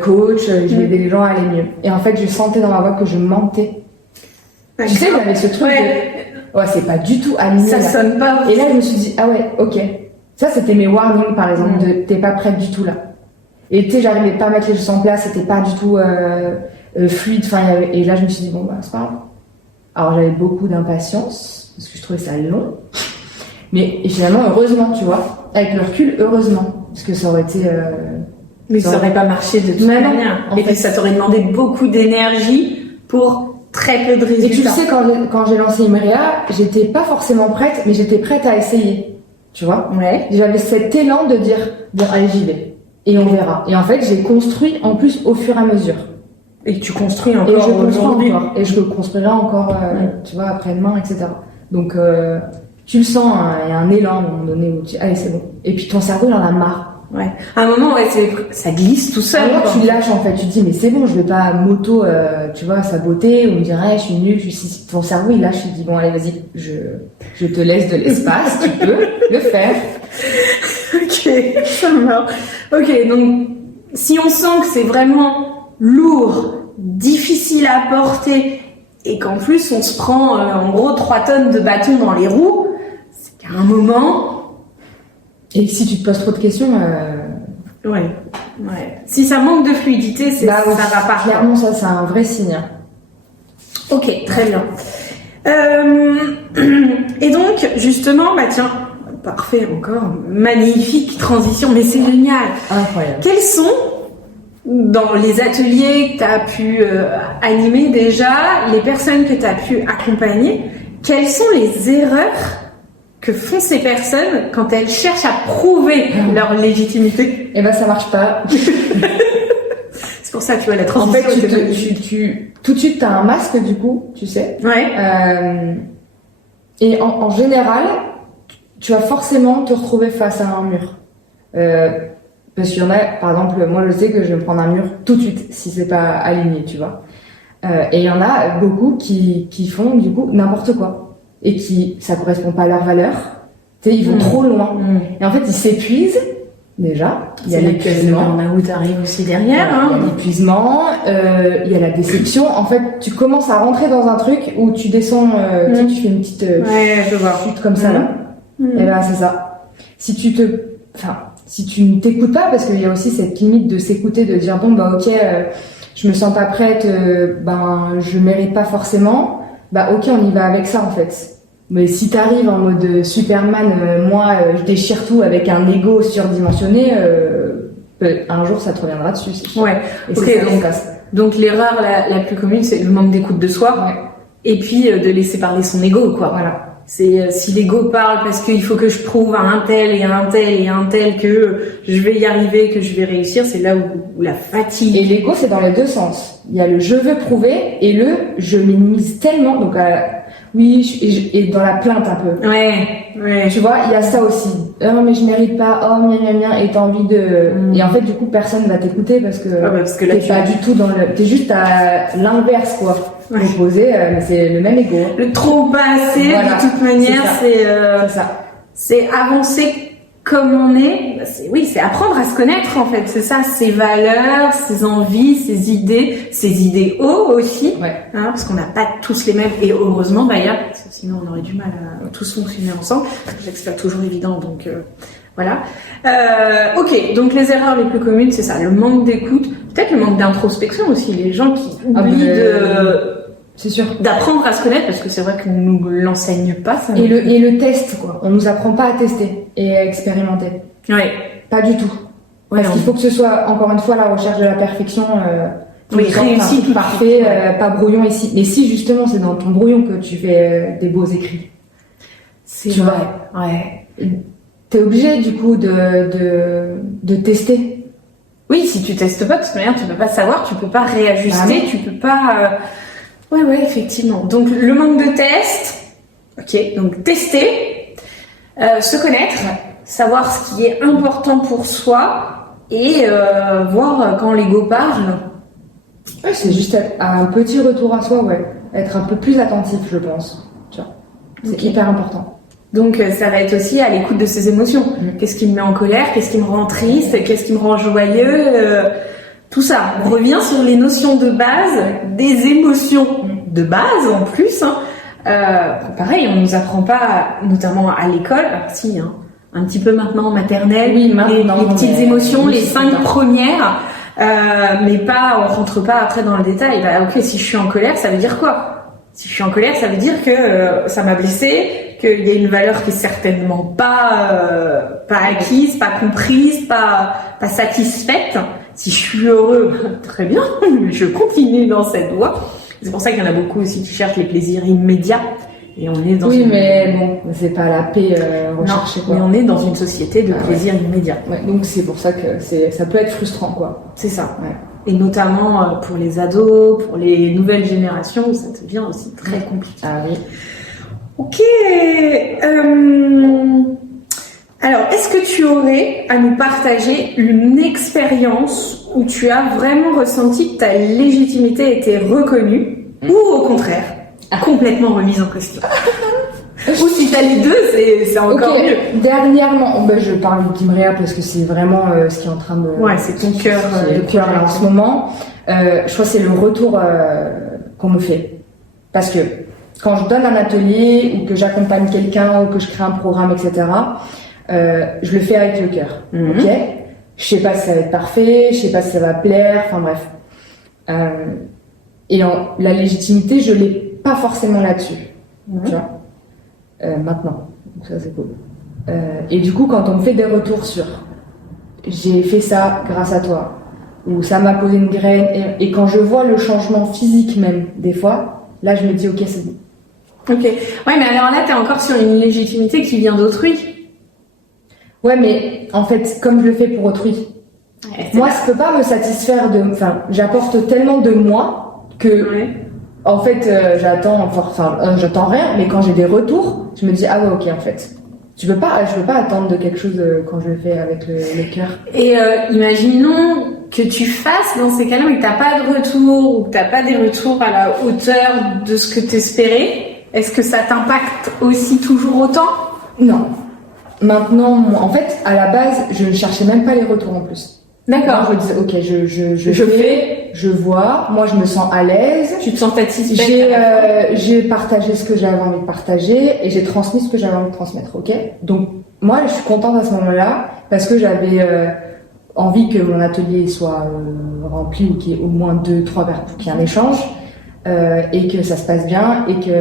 coach, je vais aider les gens à aller mieux. Et en fait, je sentais dans ma voix que je mentais. Tu sais, j'avais ce truc ouais, c'est pas du tout aligné. Ça sonne pas. Et là, je me suis dit, ah ouais, ok. Ça, c'était mes warnings, par exemple, de t'es pas prête du tout là. Et tu sais, j'arrivais pas à mettre les choses en place, c'était pas du tout fluide. Enfin, et là, je me suis dit, bon, bah, c'est pas grave. Alors, j'avais beaucoup d'impatience, parce que je trouvais ça long. Mais et finalement, heureusement, tu vois, avec le recul, heureusement. Parce que ça aurait été. Mais ça aurait pas marché de toute manière. Et puis, ça t'aurait demandé beaucoup d'énergie pour très peu de résultats. Et tu le sais, quand j'ai lancé Imrea, j'étais pas forcément prête, mais j'étais prête à essayer. Tu vois? Ouais. J'avais cet élan de dire, bon, allez, j'y vais. Et on verra. Et en fait, j'ai construit en plus au fur et à mesure. Et tu construis encore aujourd'hui. Et je construirai encore, tu vois, après-demain, etc. Donc, tu le sens, il y a un élan à un moment donné où tu allez, c'est bon. Et puis ton cerveau, il en a marre. Ouais. À un moment, ouais, ça glisse tout seul. Alors, tu lâches en fait, tu te dis, mais c'est bon, je vais pas tu vois, saboter ou me dire, je suis nulle, ton cerveau, il lâche, il dit, bon, allez, vas-y, je te laisse de l'espace, tu peux le faire. Ok, ça marche. Ok, donc, si on sent que c'est vraiment lourd, difficile à porter, et qu'en plus, on se prend, en gros, 3 tonnes de bâton dans les roues, c'est qu'à un moment... Et si tu te poses trop de questions... Ouais. Si ça manque de fluidité, ça va pas. Clairement, ça, c'est un vrai signe. Ok, très bien. Et donc, justement, tiens, parfait encore, magnifique transition, mais c'est génial. Incroyable. Quels sont, dans les ateliers que tu as pu animer déjà, les personnes que tu as pu accompagner, quelles sont les erreurs que font ces personnes quand elles cherchent à prouver leur légitimité? Eh ben, ça marche pas. C'est pour ça que tu vois la transition. En fait, tout de suite, t'as un masque, du coup, tu sais. Ouais. Et en général, tu vas forcément te retrouver face à un mur. Parce qu'il y en a, par exemple, moi, je sais que je vais me prendre un mur tout de suite, si c'est pas aligné, tu vois. Et il y en a beaucoup qui font, du coup, n'importe quoi. Et ça correspond pas à leurs valeurs. Tu sais, ils vont trop loin. Et en fait, ils s'épuisent, déjà. Il y a l'épuisement. Le burn-out arrive aussi derrière. Il y a l'épuisement, il y a la déception. En fait, tu commences à rentrer dans un truc où tu descends, tu fais une petite chute comme ça, là. Et ben, c'est ça. Si tu ne t'écoutes pas, parce qu'il y a aussi cette limite de s'écouter, de dire, bon, bah, ok, je me sens pas prête, je mérite pas forcément. Bah ok, on y va avec ça en fait. Mais si t'arrives en mode Superman, je déchire tout avec un ego surdimensionné, un jour ça te reviendra dessus. C'est sûr. Ouais. Et c'est ça, donc l'erreur la plus commune, c'est le manque d'écoute de soi. Ouais. Et puis de laisser parler son ego, quoi. Voilà. C'est si l'ego parle parce qu'il faut que je prouve à un tel et à un tel et à un tel que je vais y arriver, que je vais réussir, c'est là où la fatigue. Et l'ego, c'est dans les deux sens. Il y a le je veux prouver et le je minimise tellement. Donc et dans la plainte un peu. Ouais. Tu vois, il y a ça aussi. Oh mais je mérite pas. Oh mien et t'as envie de. Et en fait du coup personne va t'écouter parce que là, t'es pas du tout dans le. T'es juste à l'inverse quoi. Ouais. Opposé, mais c'est le même ego. Le trop pas assez, voilà, de toute manière, c'est ça. C'est avancer comme on est. C'est apprendre à se connaître en fait. C'est ça, ses valeurs, ses envies, ses idéaux aussi. Ouais. Parce qu'on n'a pas tous les mêmes, et heureusement d'ailleurs, parce que sinon on aurait du mal à tous fonctionner ensemble. Je sais que c'est pas toujours évident, donc voilà. Ok, donc les erreurs les plus communes, c'est ça, le manque d'écoute, peut-être le manque d'introspection aussi, les gens qui oublient c'est sûr. D'apprendre à se connaître, parce que c'est vrai qu'on nous l'enseigne pas. Ça et le test, quoi. On nous apprend pas à tester et à expérimenter. Ouais. Pas du tout. Parce qu'il faut que ce soit, encore une fois, la recherche de la perfection. Réussi, parfait, pas brouillon ici. Mais si, justement, c'est dans ton brouillon que tu fais des beaux écrits. C'est vrai. Ouais. T'es obligé, du coup, de tester. Oui, si tu testes pas, de toute manière, tu peux pas savoir, tu peux pas réajuster, tu peux pas... Ouais, effectivement. Donc, le manque de test. Ok, donc tester, se connaître, savoir ce qui est important pour soi et voir quand l'ego parle. Ouais, c'est juste un petit retour à soi, être un peu plus attentif, je pense. Tu vois, c'est hyper important. Donc, ça va être aussi à l'écoute de ses émotions. Qu'est-ce qui me met en colère? Qu'est-ce qui me rend triste? Qu'est-ce qui me rend joyeux? Tout ça. On revient sur les notions de base, des émotions de base en plus, pareil, on nous apprend pas, notamment à l'école, alors si, hein, un petit peu maintenant en maternelle, oui, maintenant, les petites émotions, les 5 premières, mais pas, on rentre pas après dans le détail. Bah, ok, si je suis en colère, ça veut dire quoi? Si je suis en colère, ça veut dire que ça m'a blessée, qu'il y a une valeur qui est certainement pas acquise, pas comprise, pas satisfaite. Si je suis heureux, très bien, je continue dans cette voie. C'est pour ça qu'il y en a beaucoup aussi qui cherchent les plaisirs immédiats. Et on est dans mais bon, c'est pas la paix recherchée. Non, mais on est dans une société de plaisir immédiat. Ouais, donc c'est pour ça que ça peut être frustrant, quoi. C'est ça. Ouais. Et notamment pour les ados, pour les nouvelles générations, ça devient aussi très compliqué. Ah oui. Ok. Alors, est-ce que tu aurais à nous partager une expérience où tu as vraiment ressenti que ta légitimité était reconnue, ou au contraire, complètement remise en question? Ou si t'as les deux, c'est encore mieux. Dernièrement, je parle d'Imrea parce que c'est vraiment ce qui est en train de... Ouais, c'est ton cœur de cœur en ce moment. Je crois que c'est le retour qu'on me fait. Parce que quand je donne un atelier ou que j'accompagne quelqu'un ou que je crée un programme, etc., je le fais avec le cœur. Ok. Je sais pas si ça va être parfait, je sais pas si ça va plaire, enfin bref. Et la légitimité, je l'ai pas forcément là-dessus. Tu vois. Maintenant, donc ça c'est cool. Et du coup, quand on me fait des retours sur j'ai fait ça grâce à toi, ou ça m'a posé une graine, et quand je vois le changement physique même des fois, là je me dis ok, c'est bon. Ok. Ouais, mais alors là t'es encore sur une légitimité qui vient d'autrui. Ouais, mais en fait, comme je le fais pour autrui, moi je peux pas me satisfaire j'apporte tellement de moi que en fait j'attends rien, mais quand j'ai des retours, je me dis ah ouais, ok, en fait je peux pas attendre de quelque chose quand je le fais avec le cœur. Et imaginons que tu fasses dans ces cas-là mais que t'as pas de retour, ou que t'as pas des retours à la hauteur de ce que t'espérais. Est-ce que ça t'impacte aussi toujours autant? Non. Maintenant, en fait, à la base, je ne cherchais même pas les retours en plus. D'accord. Moi, je disais, ok, je fais, je vois, moi je me sens à l'aise. Tu te sens satisfaite. J'ai partagé ce que j'avais envie de partager et j'ai transmis ce que j'avais envie de transmettre, ok? Donc, moi, je suis contente à ce moment-là parce que j'avais envie que mon atelier soit rempli ou qu'il y ait au moins 2-3 verres pour qu'il y ait un échange et que ça se passe bien et qu'il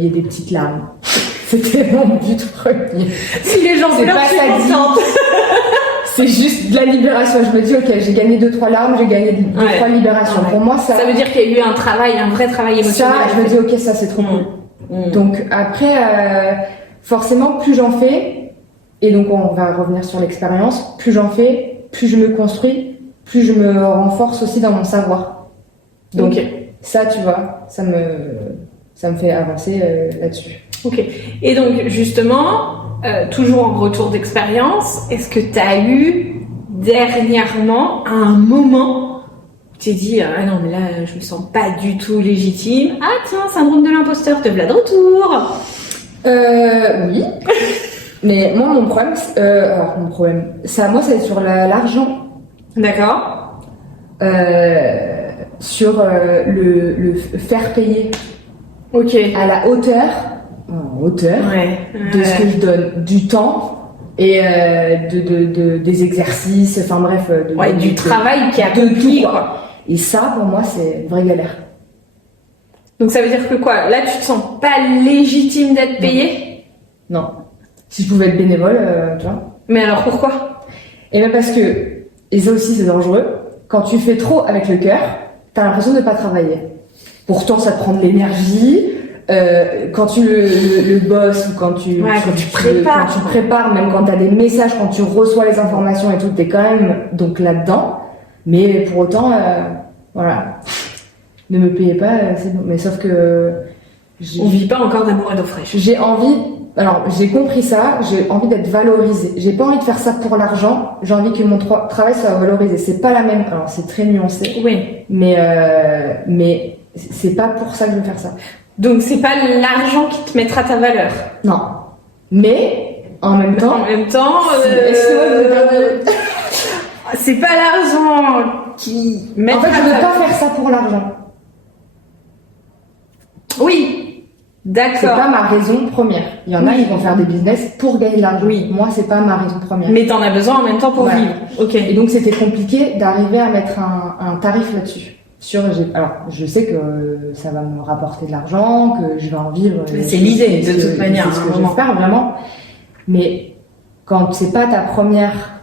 y ait des petites larmes. C'était mon but premier. Si les gens c'est pas ça dit. C'est juste de la libération. Je me dis, ok, j'ai gagné 2-3 larmes, j'ai gagné 2-3 libérations. Ouais. Pour moi, ça veut dire qu'il y a eu un vrai travail émotionnel. Ça, je me dis, ok, ça c'est trop cool. Donc après, forcément, plus j'en fais, et donc on va revenir sur l'expérience, plus j'en fais, plus je me construis, plus je me renforce aussi dans mon savoir. Donc ça, tu vois, ça me fait avancer là-dessus. Ok. Et donc, justement, toujours en retour d'expérience, est-ce que tu as eu dernièrement un moment où tu t'es dit « Ah non, mais là, je me sens pas du tout légitime. Ah tiens, syndrome de l'imposteur, te voilà de retour !» Oui. Mais moi, mon problème, moi, c'est sur l'argent. D'accord. Sur le faire payer. Ok. À la hauteur de ce que je donne, du temps et des exercices, enfin bref, du travail qui a de tout quoi. Et ça pour moi c'est une vraie galère. Donc ça veut dire que quoi? Là tu te sens pas légitime d'être payé? Non. Si je pouvais être bénévole, tu vois. Mais alors pourquoi? Et bien parce que, et ça aussi c'est dangereux, quand tu fais trop avec le cœur, t'as l'impression de pas travailler. Pourtant ça te prend de l'énergie. Quand tu le bosses ou quand tu prépares, même quand tu as des messages, quand tu reçois les informations et tout, t'es quand même donc là-dedans. Mais pour autant, voilà, ne me payez pas, c'est bon. Mais sauf que on vit pas encore d'amour et d'eau fraîche. J'ai compris ça. J'ai envie d'être valorisée. J'ai pas envie de faire ça pour l'argent. J'ai envie que mon travail soit valorisé. C'est pas la même. Alors c'est très nuancé. Oui. Mais c'est pas pour ça que je veux faire ça. Donc c'est pas l'argent qui te mettra ta valeur. Non. Mais en même temps, c'est pas l'argent qui mettra. En fait, je veux pas faire ça pour l'argent. Oui. D'accord. C'est pas ma raison première. Il y en a qui vont faire des business pour gagner de l'argent. Oui. Moi, c'est pas ma raison première. Mais t'en as besoin en même temps pour vivre. Ok. Et donc, c'était compliqué d'arriver à mettre un tarif là-dessus. Alors, je sais que ça va me rapporter de l'argent, que je vais en vivre. C'est l'idée, de toute manière. C'est ce que j'espère vraiment. Mais quand c'est pas ta première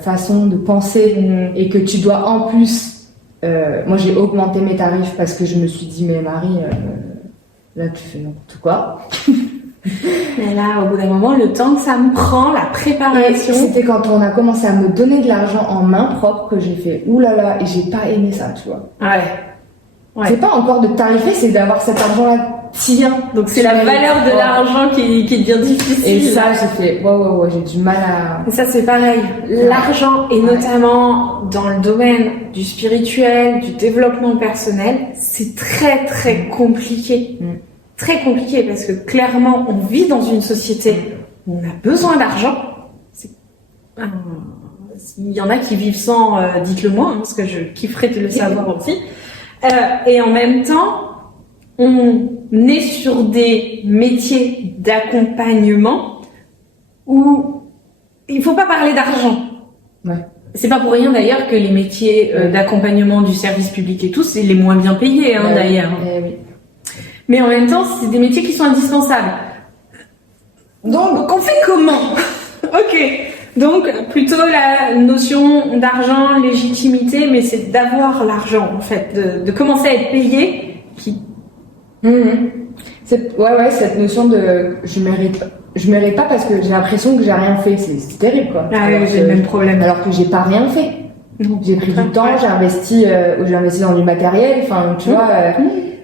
façon de penser et que tu dois en plus... moi, j'ai augmenté mes tarifs parce que je me suis dit, mais Marie, là, tu fais n'importe quoi. Mais là, au bout d'un moment, le temps que ça me prend, la préparation... C'était quand on a commencé à me donner de l'argent en main propre que j'ai fait oulala, et j'ai pas aimé ça, tu vois. Ouais. C'est pas encore de tarifer, c'est d'avoir cet argent-là tien. Donc c'est la valeur de l'argent qui devient difficile. Et ça, j'ai fait, ouais, j'ai du mal à... Et ça, c'est pareil. L'argent, et notamment dans le domaine du spirituel, du développement personnel, c'est très, très compliqué. Très compliqué, parce que clairement, on vit dans une société où on a besoin d'argent. Il y en a qui vivent sans, dites-le moi, parce que je kifferais de le savoir aussi. Et en même temps, on est sur des métiers d'accompagnement où il faut pas parler d'argent. Ouais. C'est pas pour rien d'ailleurs que les métiers d'accompagnement du service public et tout, c'est les moins bien payés d'ailleurs. Oui. Mais en même temps, c'est des métiers qui sont indispensables. Donc on fait comment? Ok. Donc plutôt la notion d'argent, légitimité, mais c'est d'avoir l'argent en fait, de commencer à être payé qui... Ouais, cette notion de je mérite pas parce que j'ai l'impression que j'ai rien fait, c'est terrible quoi. Ah oui, j'ai le même problème. Alors que j'ai pas rien fait. J'ai pris du temps, j'ai investi dans du matériel, enfin tu vois.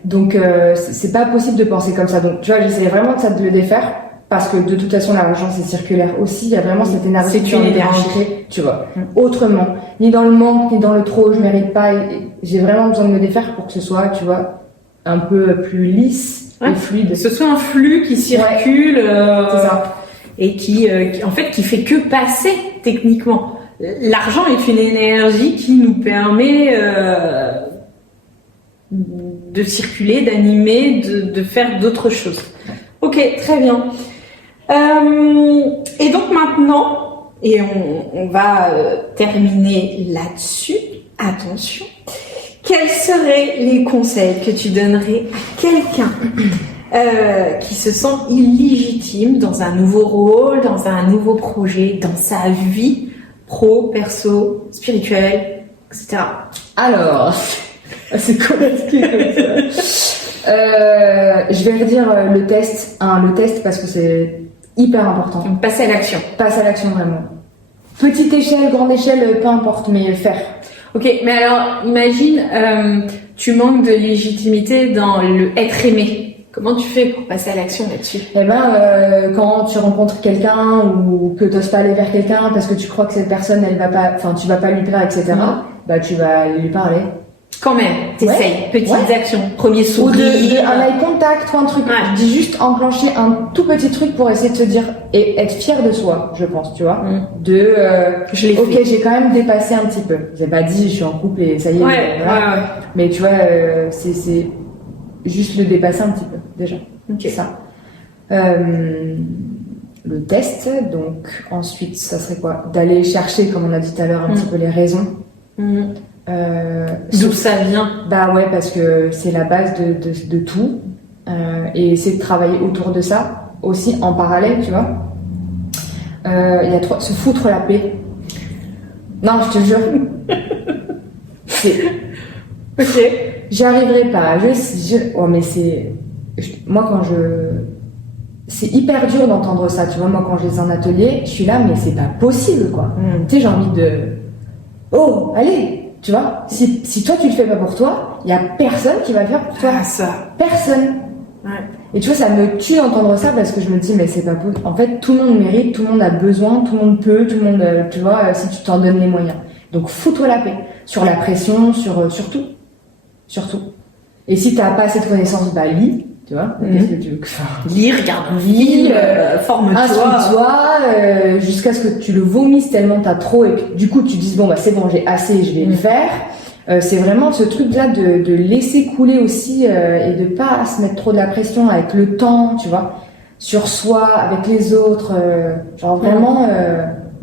Donc c'est pas possible de penser comme ça. Donc tu vois, j'essayais vraiment de le défaire. Parce que de toute façon, l'argent, c'est circulaire aussi. Il y a vraiment cette énergie. C'est une énergie. Tu vois. Autrement. Ni dans le manque, ni dans le trop, je mérite pas. J'ai vraiment besoin de me défaire pour que ce soit, tu vois, un peu plus lisse et fluide. Que ce soit un flux qui circule. C'est ça. Et qui en fait, qui fait que passer, techniquement. L'argent est une énergie qui nous permet de circuler, d'animer, de faire d'autres choses. Ok, très bien. Et donc maintenant, et on va terminer là-dessus, attention, quels seraient les conseils que tu donnerais à quelqu'un qui se sent illégitime dans un nouveau rôle, dans un nouveau projet, dans sa vie pro, perso, spirituelle, etc. Alors, c'est compliqué comme ça. Je vais redire le test parce que c'est hyper important. Donc, passer à l'action. Passe à l'action vraiment. Petite échelle, grande échelle, peu importe, mais faire. Ok, mais alors imagine, tu manques de légitimité dans le être aimé. Comment tu fais pour passer à l'action là-dessus? Eh ben, quand tu rencontres quelqu'un ou que t'oses pas aller vers quelqu'un parce que tu crois que cette personne, tu vas pas lui plaire, etc. Bah, tu vas lui parler. Quand même, t'essayes. Petites actions. Premier Ou sourire. un eye contact ou un truc. Je dis juste enclencher un tout petit truc pour essayer de se dire et être fier de soi, je pense, tu vois. Ok, j'ai quand même dépassé un petit peu. J'ai pas dit je suis en couple et ça y est. Ouais. Mais tu vois, c'est juste le dépasser un petit peu déjà. Ok. Ça. Le test, donc ensuite, ça serait quoi? D'aller chercher, comme on a dit tout à l'heure, un petit peu les raisons. D'où ça vient? Bah ouais, parce que c'est la base de tout. Et essayer de travailler autour de ça aussi en parallèle, tu vois. Il y a se foutre la paix. Non, je te jure. Ok. J'y arriverai pas. Mais moi c'est hyper dur d'entendre ça, tu vois. Moi quand je les ai en atelier, je suis là, mais c'est pas possible, quoi. Tu sais, j'ai envie de... Oh, allez, tu vois, si toi tu le fais pas pour toi, il y a personne qui va le faire pour toi. Ah, ça. Personne. Ouais. Et tu vois, ça me tue d'entendre ça parce que je me dis, mais c'est pas possible. En fait, tout le monde mérite, tout le monde a besoin, tout le monde peut, tout le monde, tu vois, si tu t'en donnes les moyens. Donc, fous-toi la paix. Sur la pression, sur tout. Surtout. Et si t'as pas assez de connaissances, bah lis, tu vois. Qu'est-ce que tu veux que ça? Lis, regarde un film, forme-toi. Instruis-toi, jusqu'à ce que tu le vomisses tellement t'as trop et que du coup tu dises bon bah c'est bon, j'ai assez, je vais le faire. C'est vraiment ce truc-là de laisser couler aussi et de pas se mettre trop de la pression avec le temps, tu vois, sur soi, avec les autres, genre vraiment.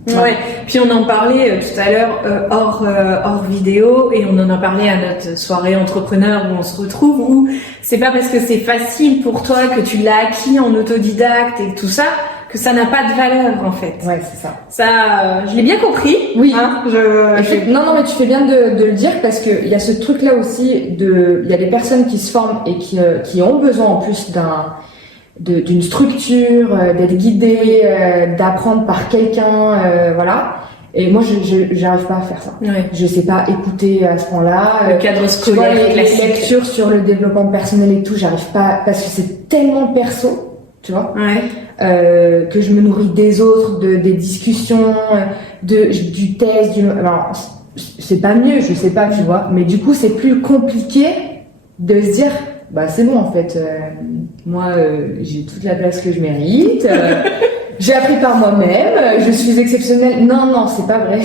Ouais. Puis on en parlait tout à l'heure hors vidéo, et on en a parlé à notre soirée entrepreneur où on se retrouve, où c'est pas parce que c'est facile pour toi, que tu l'as acquis en autodidacte et tout ça, que ça n'a pas de valeur en fait. Ouais, c'est ça. Ça, je l'ai bien compris. Oui. Hein, non, mais tu fais bien de le dire, parce que il y a ce truc-là aussi il y a des personnes qui se forment et qui ont besoin en plus d'une structure, d'être guidées, d'apprendre par quelqu'un, voilà. Et moi, j'arrive pas à faire ça. Ouais. Je sais pas écouter à ce point-là. Le cadre scolaire, les classique. lectures sur le développement personnel et tout, j'arrive pas, parce que c'est tellement perso, tu vois. Ouais. Que je me nourris des autres, des discussions, du test, alors, c'est pas mieux, je sais pas, tu vois. Mais du coup, c'est plus compliqué de se dire, bah c'est bon en fait, moi j'ai toute la place que je mérite, j'ai appris par moi-même, je suis exceptionnelle. Non, c'est pas vrai.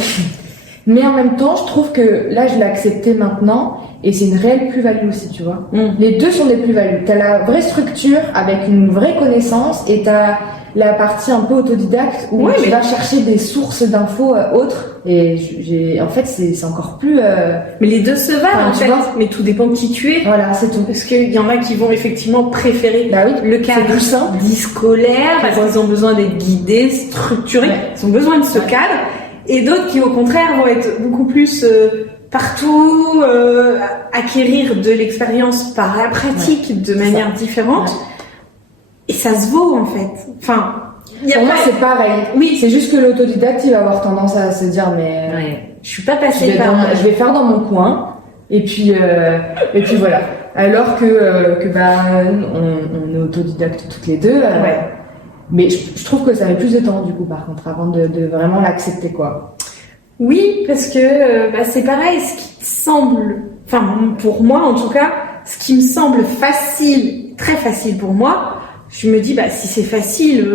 Mais en même temps, je trouve que là, je l'ai accepté maintenant, et c'est une réelle plus-value aussi, tu vois. Les deux sont des plus-values. T'as la vraie structure avec une vraie connaissance, et t'as la partie un peu autodidacte où tu vas chercher des sources d'infos autres, et en fait c'est encore plus mais les deux se valent en fait, mais tout dépend de qui tu es. Voilà, c'est tout. Parce qu'il y en a qui vont effectivement préférer le cadre dit scolaire, parce qu'ils ont besoin d'être guidés, structurés, ils ont besoin de ce cadre, et d'autres qui au contraire vont être beaucoup plus partout, acquérir de l'expérience par la pratique de manière différente. Et ça se vaut en fait. Enfin, pour moi c'est pareil. Oui, c'est juste que l'autodidacte il va avoir tendance à se dire mais je suis pas passée par. Je vais faire dans mon coin, et puis voilà. Alors que on est autodidacte toutes les deux. Mais je trouve que ça met plus de temps du coup par contre avant de vraiment l'accepter quoi. Oui, parce que c'est pareil. Ce qui te semble, enfin pour moi en tout cas, ce qui me semble facile, très facile pour moi. Je me dis, si c'est facile,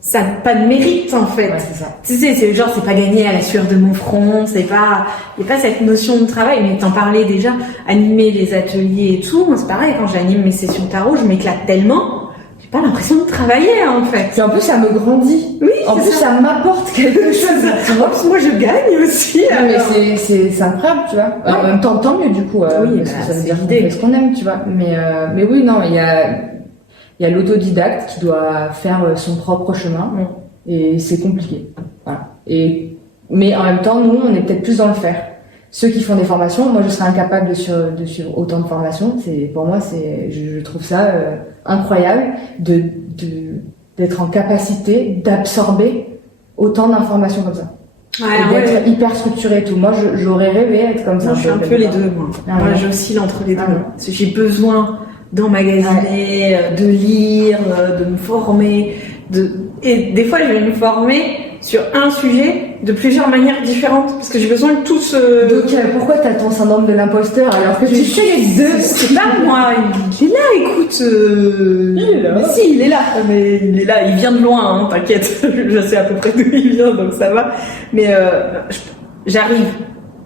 ça n'a pas de mérite, en fait. Ouais, c'est ça. Tu sais, c'est genre, c'est pas gagné à la sueur de mon front, il n'y a pas cette notion de travail, mais t'en parlais déjà, animer les ateliers et tout. Moi, c'est pareil, quand j'anime mes sessions tarot, je m'éclate tellement, j'ai pas l'impression de travailler, en fait. Et en plus, ça me grandit. Oui, en plus, ça m'apporte quelque chose. En plus, moi, je gagne aussi. Non, mais c'est incroyable, tu vois. En même temps, tant mieux, du coup. Oui, parce que ça veut dire qu'on fait ce qu'on aime, tu vois. Mais oui, non, il y a l'autodidacte qui doit faire son propre chemin, et c'est compliqué. Voilà. Mais en même temps, nous, on est peut-être plus dans le faire. Ceux qui font des formations, moi, je serais incapable de suivre autant de formations. Pour moi, je trouve ça incroyable d'être en capacité d'absorber autant d'informations comme ça. Et d'être hyper structuré et tout. Moi, j'aurais rêvé être comme ça. Je suis un peu les deux, moi. Moi, j'oscille entre les deux. Parce que j'ai besoin d'emmagasiner, de lire, de me former, et des fois je vais me former sur un sujet de plusieurs manières différentes, parce que j'ai besoin de tout ce... Donc pourquoi t'as ton syndrome de l'imposteur alors que tu fais les deux? C'est pas moi, il est là, écoute, il est là. Mais si, il est là, il vient de loin, hein, t'inquiète, je sais à peu près d'où il vient, donc ça va, mais j'arrive,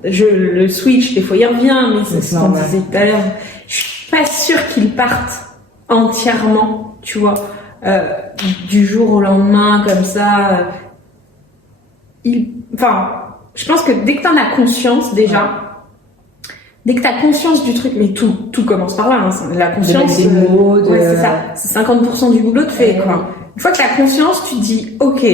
le switch, des fois il revient, mais c'est ce qu'on disait tout à l'heure, je suis pas sûre qu'il parte entièrement, tu vois, du jour au lendemain, comme ça. Je pense que dès que t'en as conscience, déjà, dès que t'as conscience du truc, mais tout commence par là, hein, la conscience. Des mots, c'est ça. C'est 50% du boulot de fait, quoi. Une fois que t'as conscience, tu te dis, ok,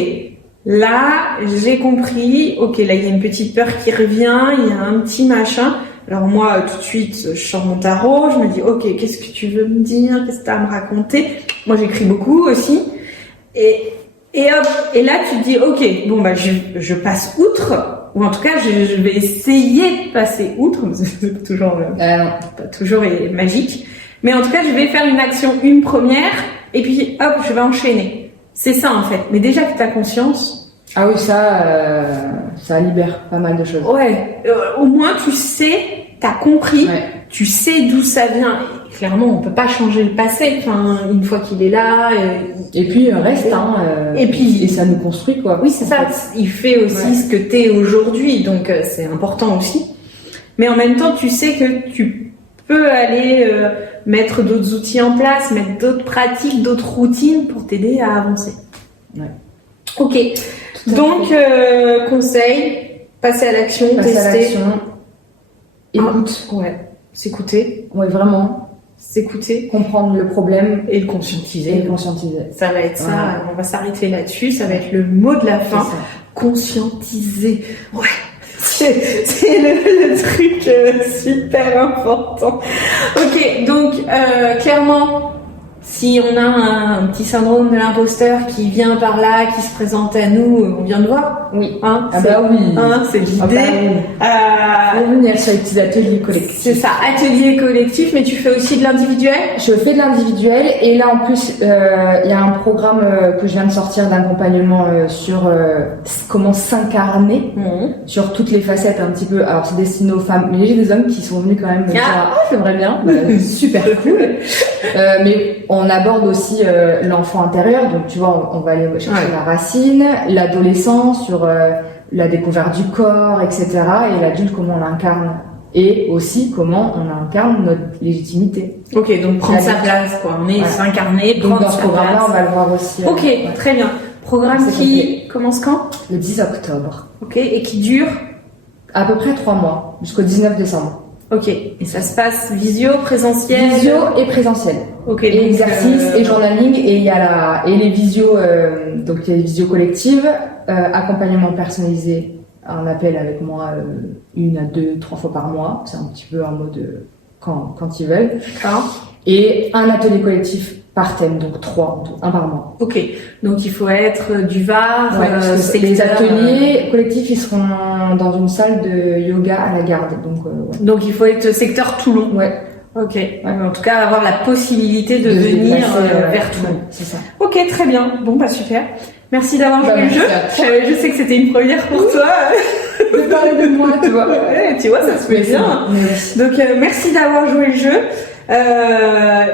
là, j'ai compris, ok, là, il y a une petite peur qui revient, il y a un petit machin. Alors moi, tout de suite, je sors mon tarot, je me dis, ok, qu'est-ce que tu veux me dire, qu'est-ce que tu as à me raconter? Moi, j'écris beaucoup aussi. Et hop, et là, tu te dis, ok, bon, je passe outre, ou en tout cas, je vais essayer de passer outre, c'est pas toujours magique. Mais en tout cas, je vais faire une action, une première, et puis hop, je vais enchaîner. C'est ça, en fait. Mais déjà que tu as conscience. Ah oui, ça libère pas mal de choses. Ouais, au moins tu sais, t'as compris, tu sais d'où ça vient. Et clairement, on peut pas changer le passé. Enfin, une fois qu'il est là. Et puis reste, et ça nous construit quoi. Oui, c'est ça. Il fait aussi ce que t'es aujourd'hui, donc c'est important aussi. Mais en même temps, tu sais que tu peux aller mettre d'autres outils en place, mettre d'autres pratiques, d'autres routines pour t'aider à avancer. Ouais. Ok. Donc, conseil, passer à l'action, tester. Écoute. Ouais. S'écouter. Ouais, vraiment. S'écouter. Comprendre le problème. Et le conscientiser. Et le conscientiser. Ça va être ça. On va s'arrêter là-dessus. Ça va être le mot de la fin. Conscientiser. Ouais. C'est le truc super important. Ok, donc clairement, si on a un petit syndrome de l'imposteur qui vient par là, qui se présente à nous, on vient de voir. Oui. Hein, ah bah oui. Hein, c'est l'idée. Faut venir sur les petits ateliers collectifs. C'est ça, atelier collectif, mais tu fais aussi de l'individuel? Je fais de l'individuel et là en plus il y a un programme que je viens de sortir d'accompagnement sur comment s'incarner sur toutes les facettes un petit peu. Alors c'est destiné aux femmes, mais j'ai des hommes qui sont venus quand même me dire j'aimerais bien, super cool. Mais on aborde aussi l'enfant intérieur, donc tu vois on va aller chercher la racine, l'adolescence sur la découverte du corps, etc. et l'adulte comment on l'incarne. Et aussi comment on incarne notre légitimité. Ok, donc prendre sa place, quoi. On est s'incarner, donc dans ce programme-là, on va le voir aussi. Ok, très bien. Programme qui commence quand? Le 10 octobre. Ok, et qui dure? À peu près 3 mois, jusqu'au 19 décembre. Ok, et ça se passe visio, présentiel? Visio et présentiel. Ok. Et exercice et journaling, et il y a les visios, donc il y a les visios collectives, accompagnement personnalisé, un appel avec moi 1 à 2, 3 fois par mois. C'est un petit peu en mode quand ils veulent. D'accord. Et un atelier collectif par thème, donc 3, 1 par mois. Ok, donc il faut être du Var. Les ateliers collectifs, ils seront dans une salle de yoga à la Garde. Donc il faut être secteur Toulon. Ouais. Ok, en tout cas avoir la possibilité de venir vers Toulon. C'est ça. Ok, très bien. Bon, bah super. Merci d'avoir joué le jeu. Je sais que c'était une première pour toi. De parler de moi, tu vois. Ouais, tu vois, ça se fait bien. Donc, merci d'avoir joué le jeu.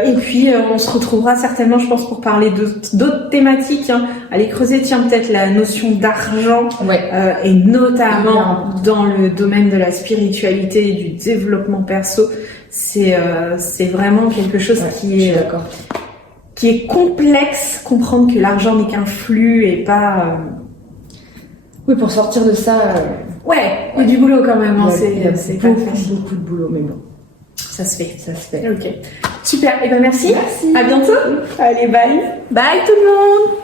Et puis, on se retrouvera certainement, je pense, pour parler d'autres thématiques. Aller creuser, peut-être la notion d'argent. Et notamment dans le domaine de la spiritualité et du développement perso. C'est vraiment quelque chose qui est complexe, comprendre que l'argent n'est qu'un flux et pas... Oui, pour sortir de ça... il y a du boulot quand même, c'est pas facile. Beaucoup de boulot, mais bon. Ça se fait. Ça se fait. Ok. Super, et ben merci. Merci. À bientôt. Allez, bye. Bye tout le monde.